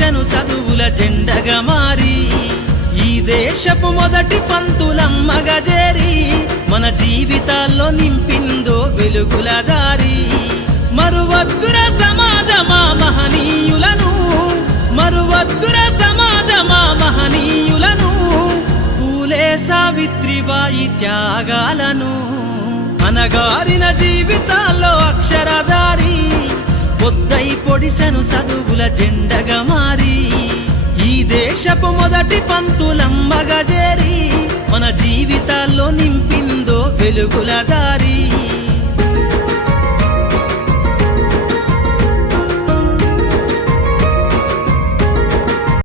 పొడిసెను చదువుల జెండగా మారి ఈ దేశపు మొదటి పంతులమ్మగా చేరి మన జీవితాల్లో నింపిందో వెలుగుల దారి మరువద్దుర సమాజమా మహనీయులను మరువద్దుర సమాజమా మహనీయులను పూలే సావిత్రిబాయి త్యాగాలను అనగారిన జీవితాల్లో అక్షరధారి పొద్దై పొడిసెను చదువుల జెండగా మారి ఈ దేశపు మొదటి పంతులమ్మగా చేరి మన జీవితాల్లో నింపిందో వెలుగుల దారి